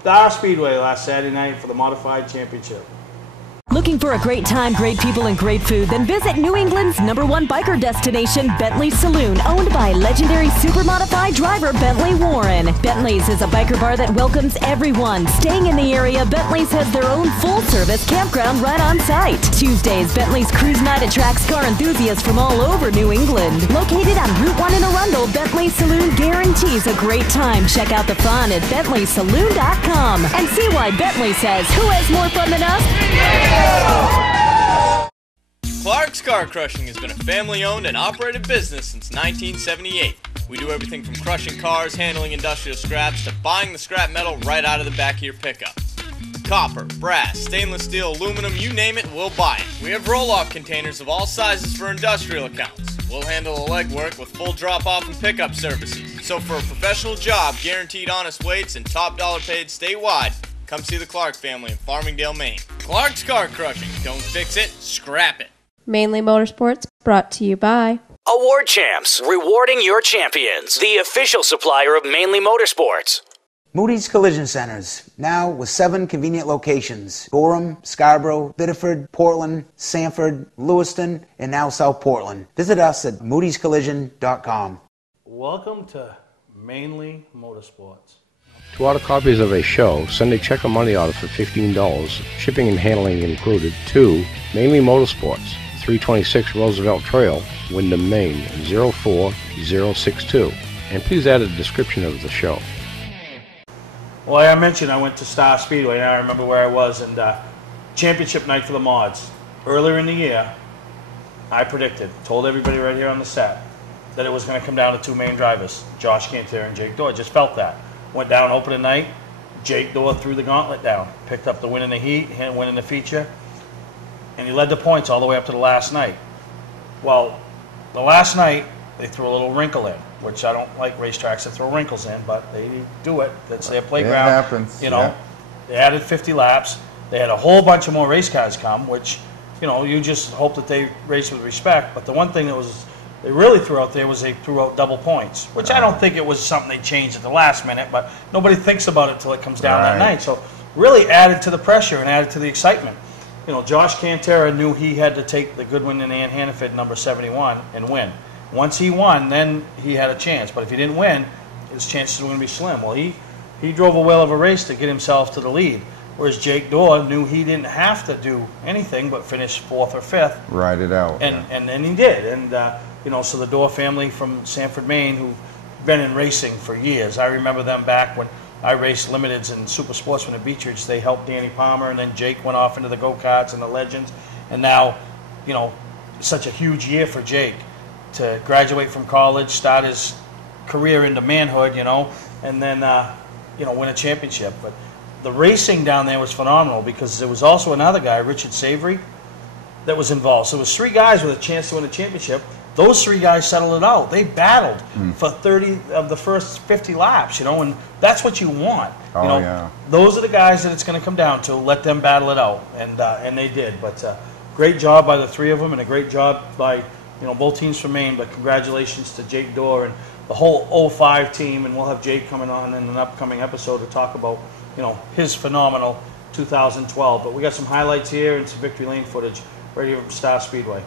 Star Speedway last Saturday night for the Modified Championship. Looking for a great time, great people, and great food? Then visit New England's #1 biker destination, Bentley Saloon, owned by legendary super modified driver Bentley Warren. Bentley's is a biker bar that welcomes everyone. Staying in the area, Bentley's has their own full-service campground right on site. Tuesdays, Bentley's Cruise Night attracts car enthusiasts from all over New England. Located on Route 1 in Arundel, Bentley Saloon guarantees a great time. Check out the fun at BentleySaloon.com and see why Bentley says, who has more fun than us? Clark's Car Crushing has been a family-owned and operated business since 1978. We do everything from crushing cars, handling industrial scraps, to buying the scrap metal right out of the back of your pickup. Copper, brass, stainless steel, aluminum, you name it, we'll buy it. We have roll-off containers of all sizes for industrial accounts. We'll handle the legwork with full drop-off and pickup services. So for a professional job, guaranteed honest weights, and top dollar paid statewide, come see the Clark family in Farmingdale, Maine. Clark's Car Crushing. Don't fix it, scrap it. Mainly Motorsports, brought to you by Award Champs, rewarding your champions. The official supplier of Mainly Motorsports. Moody's Collision Centers, now with 7 convenient locations: Gorham, Scarborough, Biddeford, Portland, Sanford, Lewiston, and now South Portland. Visit us at moodyscollision.com. Welcome to Mainly Motorsports. To order copies of a show, send a check or money order for $15, shipping and handling included, to Mainly Motorsports, 326 Roosevelt Trail, Windham, Maine, 04062. And please add a description of the show. Well, like I mentioned, I went to Star Speedway. Now I remember where I was, and championship night for the mods. Earlier in the year, I predicted, told everybody right here on the set, that it was going to come down to 2 main drivers, Josh Cantor and Jake Dorr. Just felt that. Went down opening night, Jake Dorr threw the gauntlet down, picked up the win in the heat, win in the feature, and he led the points all the way up to the last night. Well, the last night, they threw a little wrinkle in, which I don't like racetracks that throw wrinkles in, but they do it. That's their playground. It happens. You know, They added 50 laps. They had a whole bunch of more race cars come, which, you know, you just hope that they race with respect. But the one thing that was they really threw out there was they threw out double points, which I don't think it was something they changed at the last minute, but nobody thinks about it until it comes down that night. So really added to the pressure and added to the excitement. You know, Josh Cantera knew he had to take the Goodwin and Ann Hannaford number 71 and win. Once he won, then he had a chance. But if he didn't win, his chances were going to be slim. Well, he drove a whale of a race to get himself to the lead, whereas Jake Dorr knew he didn't have to do anything but finish 4th or 5th. Ride it out. And then he did. And, you know, so the Dorr family from Sanford, Maine, who've been in racing for years. I remember them back when I raced limiteds and super sportsmen at Beech Ridge. They helped Danny Palmer, and then Jake went off into the go-karts and the legends. And now, you know, such a huge year for Jake to graduate from college, start his career into manhood, you know, and then, you know, win a championship. But the racing down there was phenomenal because there was also another guy, Richard Savory, that was involved. So it was 3 guys with a chance to win a championship. Those 3 guys settled it out. They battled for 30 of the first 50 laps, you know, and that's what you want. Oh, you know, yeah. Those are the guys that it's going to come down to. Let them battle it out, and they did. But great job by the 3 of them, and a great job by, you know, both teams from Maine. But congratulations to Jake Dorr and the whole 05 team, and we'll have Jake coming on in an upcoming episode to talk about, you know, his phenomenal 2012. But we got some highlights here and some victory lane footage right here from Star Speedway.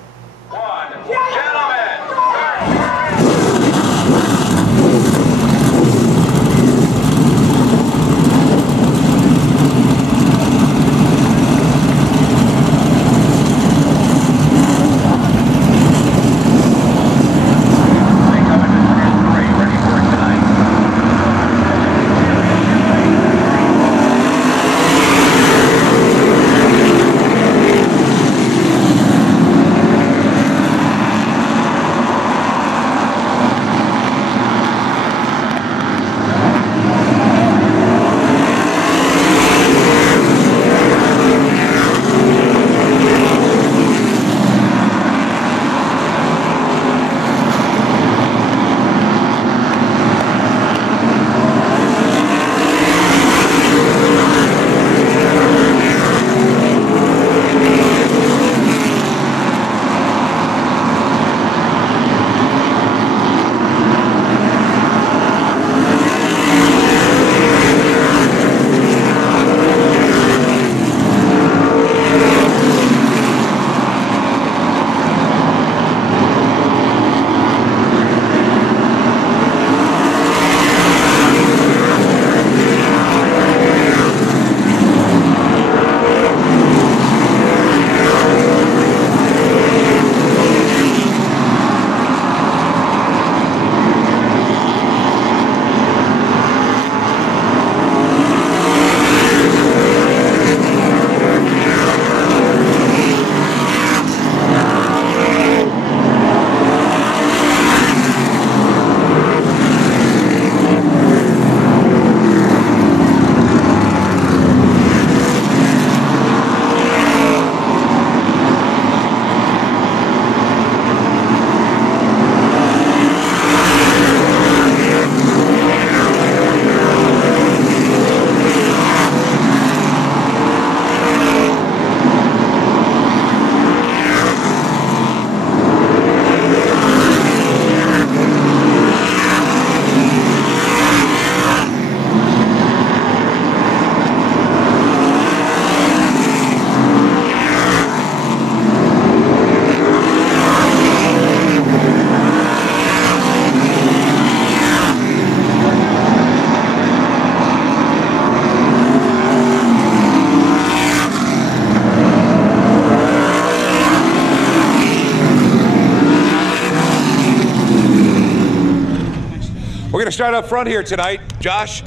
to start up front here tonight. Josh,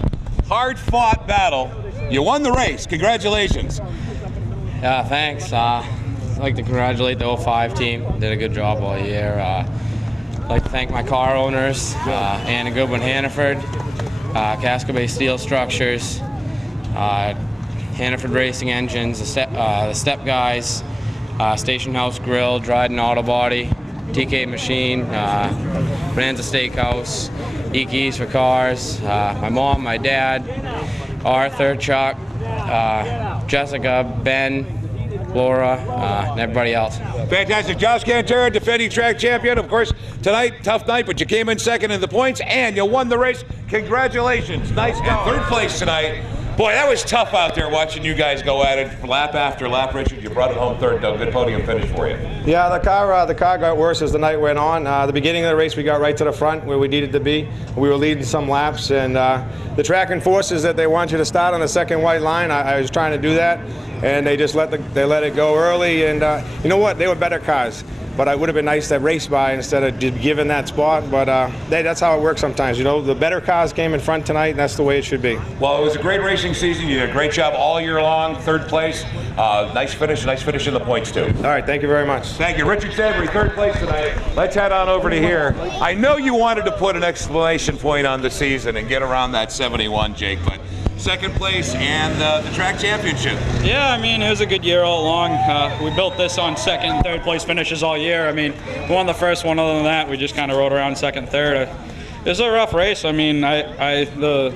hard-fought battle. You won the race. Congratulations. Yeah, thanks. I'd like to congratulate the 05 team. Did a good job all year. I'd like to thank my car owners, Anna Goodwin Hannaford, Casco Bay Steel Structures, Hannaford Racing Engines, the Step Guys, Station House Grill, Dryden Auto Body, TK Machine, Bonanza Steakhouse, E-Keys for Cars, my mom, my dad, Arthur, Chuck, Jessica, Ben, Laura, and everybody else. Fantastic. Josh Cantor, defending track champion. Of course, tonight, tough night, but you came in second in the points, and you won the race. Congratulations. Nice job. Third place tonight. Boy, that was tough out there watching you guys go at it lap after lap. Richard, you brought it home third, though. Good podium finish for you. Yeah, the car got worse as the night went on. The beginning of the race, we got right to the front where we needed to be. We were leading some laps, and the track enforces that they want you to start on the second white line. I was trying to do that, and they just let it go early. And you know what? They were better cars. But it would have been nice to race by instead of just giving that spot. But that's how it works sometimes. You know, the better cars came in front tonight, and that's the way it should be. Well, it was a great racing season. You did a great job all year long. Third place. Nice finish in the points, too. All right, thank you very much. Thank you. Richard Savory, third place tonight. Let's head on over to here. I know you wanted to put an exclamation point on the season and get around that 71, Jake, but second place and the track championship. Yeah, I mean, it was a good year all along. We built this on second and third place finishes all year. I mean, we won the first one. Other than that, we just kind of rode around second, third. It was a rough race. I mean, the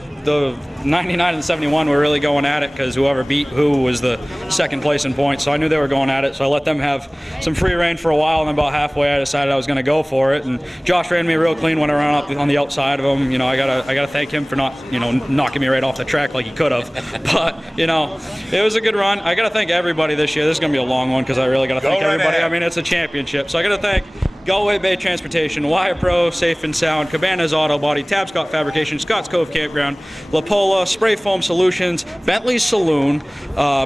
99 and 71 were really going at it because whoever beat who was the second place in points. So I knew they were going at it. So I let them have some free reign for a while, and then about halfway I decided I was going to go for it. And Josh ran me real clean, went around up on the outside of him. You know, I gotta thank him for not, you know, knocking me right off the track like he could have. But you know, it was a good run. I gotta thank everybody this year. This is gonna be a long one because I really gotta thank everybody. I mean, it's a championship, so I gotta thank Galway Bay Transportation, Wire Pro, Safe and Sound, Cabana's Auto Body, Tabscott Fabrication, Scotts Cove Campground, La Pola, Spray Foam Solutions, Bentley's Saloon,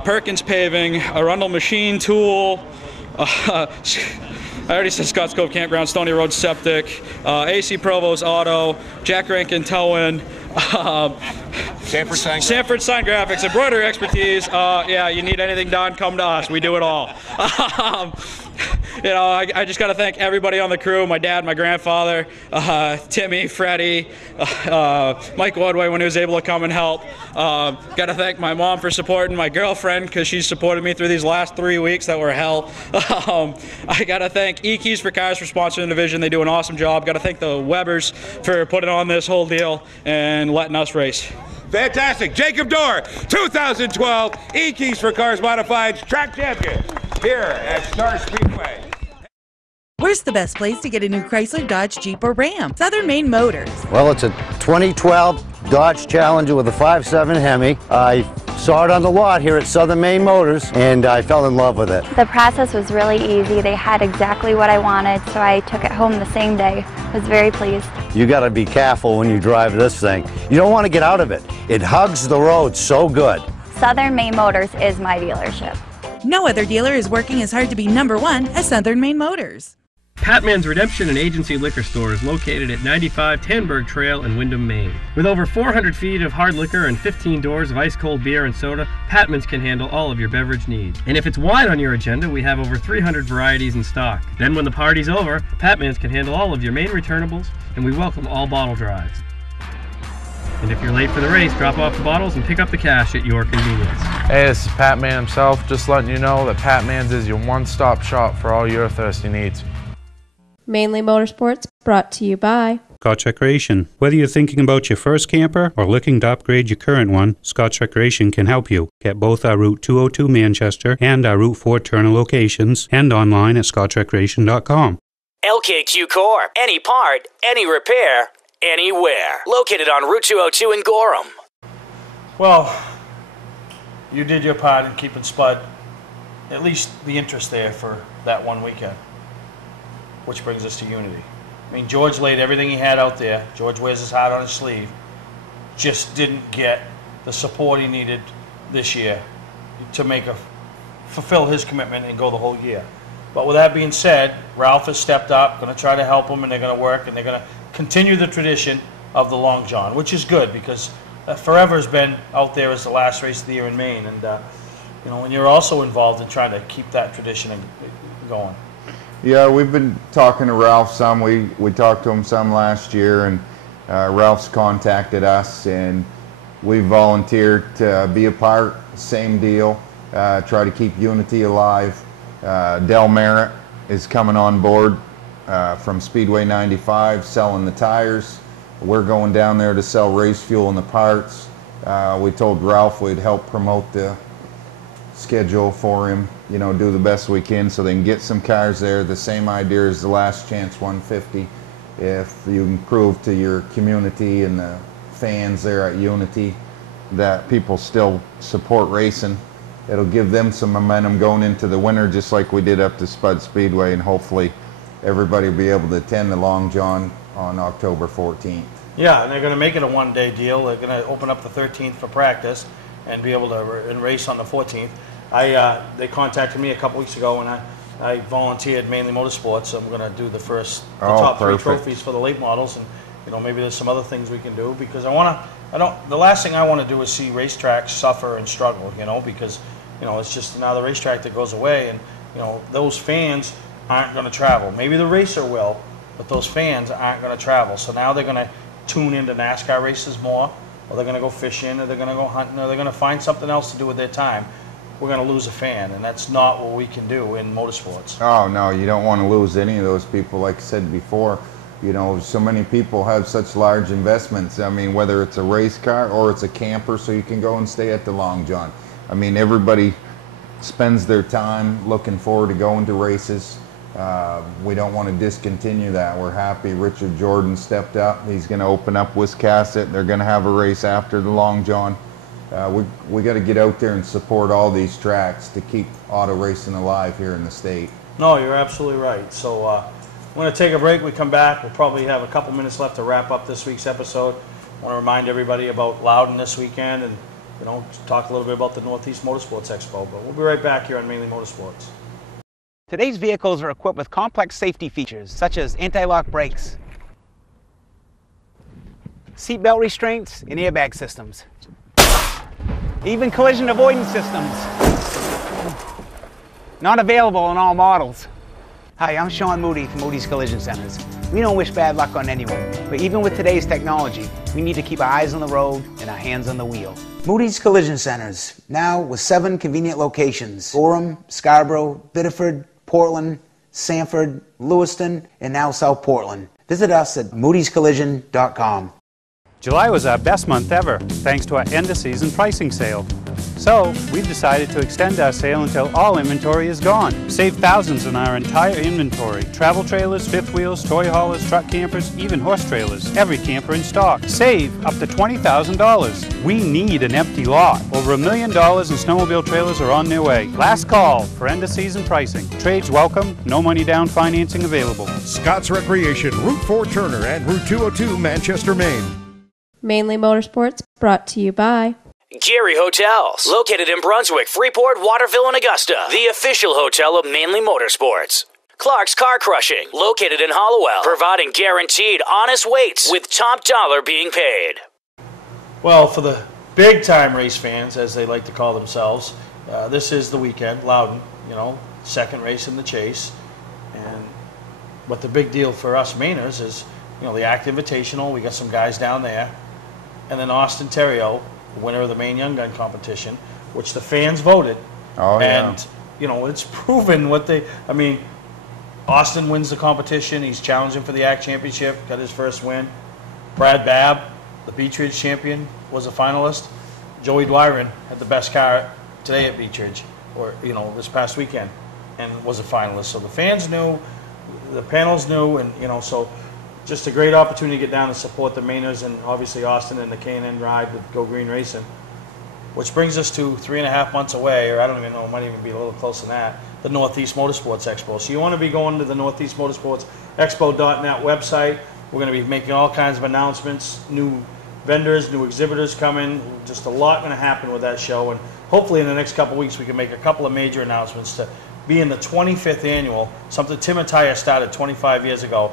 Perkins Paving, Arundel Machine Tool, I already said Scotts Cove Campground, Stony Road Septic, AC Provo's Auto, Jack Rankin Towing, Sanford Sign Graphics, Embroidery Expertise. Yeah, you need anything done, come to us. We do it all. You know, I just got to thank everybody on the crew, my dad, my grandfather, Timmy, Freddie, Mike Woodway when he was able to come and help. Got to thank my mom for supporting my girlfriend because she supported me through these last 3 weeks that were hell. I got to thank E-Keys for Cars for sponsoring the division. They do an awesome job. Got to thank the Webbers for putting on this whole deal and letting us race. Fantastic. Jacob Dorr, 2012 E-Keys for Cars Modified track champion here at Star Speedway. Where's the best place to get a new Chrysler, Dodge, Jeep, or Ram? Southern Maine Motors. Well, it's a 2012 Dodge Challenger with a 5.7 Hemi. I saw it on the lot here at Southern Maine Motors, and I fell in love with it. The process was really easy. They had exactly what I wanted, so I took it home the same day. I was very pleased. You got to be careful when you drive this thing. You don't want to get out of it. It hugs the road so good. Southern Maine Motors is my dealership. No other dealer is working as hard to be #1 as Southern Maine Motors. Patman's Redemption and Agency Liquor Store is located at 95 Tanberg Trail in Windham, Maine. With over 400 feet of hard liquor and 15 doors of ice-cold beer and soda, Patman's can handle all of your beverage needs. And if it's wine on your agenda, we have over 300 varieties in stock. Then when the party's over, Patman's can handle all of your Maine returnables, and we welcome all bottle drives. And if you're late for the race, drop off the bottles and pick up the cash at your convenience. Hey, this is Pat Man himself, just letting you know that Pat Man's is your one-stop shop for all your thirsty needs. Mainly Motorsports, brought to you by Scotch Recreation. Whether you're thinking about your first camper or looking to upgrade your current one, Scotch Recreation can help you. Get both our Route 202 Manchester and our Route 4 Turner locations and online at scotchrecreation.com. LKQ Core. Any part, any repair, anywhere. Located on Route 202 in Gorham. Well, you did your part in keeping Spud, at least the interest there for that one weekend. Which brings us to Unity. I mean, George laid everything he had out there. George wears his heart on his sleeve. Just didn't get the support he needed this year to fulfill his commitment and go the whole year. But with that being said, Ralph has stepped up, going to try to help him, and they're going to work, and they're going to continue the tradition of the Long John, which is good because forever has been out there as the last race of the year in Maine, and you know, and you're also involved in trying to keep that tradition going. Yeah, we've been talking to Ralph some. We talked to him some last year, and Ralph's contacted us, and we volunteered to be a part. Same deal. Try to keep unity alive. Del Merritt is coming on board from Speedway 95, selling the tires. We're going down there to sell race fuel and the parts. We told Ralph we'd help promote the schedule for him, you know, do the best we can so they can get some cars there. The same idea as the Last Chance 150. If you can prove to your community and the fans there at Unity that people still support racing, it'll give them some momentum going into the winter, just like we did up to Spud Speedway, and hopefully everybody will be able to attend the Long John on October 14th. Yeah, and they're going to make it a one-day deal. They're going to open up the 13th for practice and be able to race on the 14th. They contacted me a couple weeks ago, and I volunteered Mainly Motorsports. So I'm going to do the top three trophies for the late models, and you know, maybe there's some other things we can do, because the last thing I want to do is see racetracks suffer and struggle, you know, because you know, it's just another racetrack that goes away, and you know, those fans aren't going to travel. Maybe the racer will, but those fans aren't going to travel. So now they're going to tune into NASCAR races more, or they're going to go fishing, or they're going to go hunting, or they're going to find something else to do with their time. We're going to lose a fan, and that's not what we can do in motorsports. Oh no, you don't want to lose any of those people. Like I said before, you know, so many people have such large investments. I mean, whether it's a race car or it's a camper, so you can go and stay at the Long John. I mean, everybody spends their time looking forward to going to races. We don't want to discontinue that. We're happy Richard Jordan stepped up. He's going to open up Wiscasset. They're going to have a race after the Long John. We got to get out there and support all these tracks to keep auto racing alive here in the state. No, you're absolutely right. So I'm going to take a break. We come back. We'll probably have a couple minutes left to wrap up this week's episode. I want to remind everybody about Loudon this weekend, and you know, talk a little bit about the Northeast Motorsports Expo. But we'll be right back here on Mainly Motorsports. Today's vehicles are equipped with complex safety features such as anti-lock brakes, seatbelt restraints, and airbag systems. Even collision avoidance systems. Not available in all models. Hi, I'm Sean Moody from Moody's Collision Centers. We don't wish bad luck on anyone, but even with today's technology, we need to keep our eyes on the road and our hands on the wheel. Moody's Collision Centers, now with 7 convenient locations: Gorham, Scarborough, Biddeford, Portland, Sanford, Lewiston, and now South Portland. Visit us at moodyscollision.com. July was our best month ever, thanks to our end-of-season pricing sale. So, we've decided to extend our sale until all inventory is gone. Save thousands on our entire inventory. Travel trailers, fifth wheels, toy haulers, truck campers, even horse trailers. Every camper in stock. Save up to $20,000. We need an empty lot. Over $1 million in snowmobile trailers are on their way. Last call for end-of-season pricing. Trades welcome, no money down financing available. Scott's Recreation, Route 4 Turner and Route 202 Manchester, Maine. Mainly Motorsports, brought to you by Gary Hotels, located in Brunswick, Freeport, Waterville, and Augusta. The official hotel of Mainly Motorsports. Clark's Car Crushing, located in Hollowell, providing guaranteed honest weights with top dollar being paid. Well, for the big-time race fans, as they like to call themselves, this is the weekend, Loudon, you know, second race in the chase. And what the big deal for us Mainers is, you know, the ACT Invitational. We got some guys down there. And then Austin Terrio, winner of the Maine Young Gun competition, which the fans voted. Oh, yeah. And, you know, it's proven what they, I mean, Austin wins the competition. He's challenging for the ACT Championship, got his first win. Brad Babb, the Beech Ridge champion, was a finalist. Joey Dwyron had the best car today at Beech Ridge, or, you know, this past weekend, and was a finalist. So the fans knew, the panels knew, and, you know, so just a great opportunity to get down and support the Mainers, and obviously Austin and the K&N ride with Go Green Racing. Which brings us to 3.5 months away, or I don't even know, it might even be a little closer than that, the Northeast Motorsports Expo. So you want to be going to the Northeast Motorsports Expo.net website. We're going to be making all kinds of announcements, new vendors, new exhibitors coming. Just a lot going to happen with that show, and hopefully in the next couple weeks we can make a couple of major announcements to be in the 25th annual, something Tim and Tyre started 25 years ago,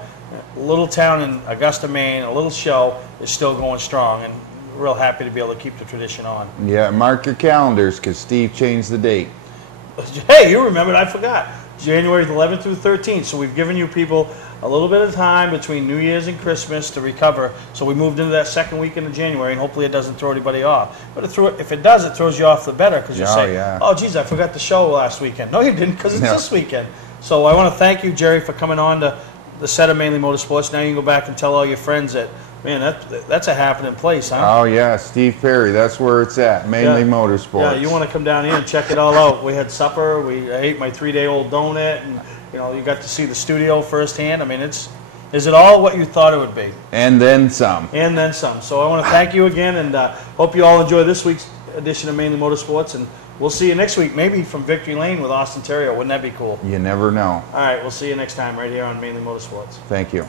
a little town in Augusta, Maine, a little show is still going strong, and real happy to be able to keep the tradition on. Yeah, mark your calendars because Steve changed the date. Hey, you remembered, I forgot. January 11th through 13th. So we've given you people a little bit of time between New Year's and Christmas to recover. So we moved into that second weekend of January, and hopefully it doesn't throw anybody off. But if it does, it throws you off the better because you say, oh, geez, I forgot the show last weekend. No, you didn't, because it's this weekend. So I want to thank you, Jerry, for coming on to the set of Mainly Motorsports. Now you can go back and tell all your friends that, man, that's a happening place, huh? Oh, yeah, Steve Perry, that's where it's at, Mainly Motorsports. Yeah, you want to come down here and check it all out. We had supper. I ate my 3-day-old donut, and you got to see the studio firsthand. I mean, is it all what you thought it would be? And then some. And then some. So I want to thank you again, and hope you all enjoy this week's edition of Mainly Motorsports, and we'll see you next week, maybe from Victory Lane with Austin Terrio. Wouldn't that be cool? You never know. All right, we'll see you next time right here on Mainly Motorsports. Thank you.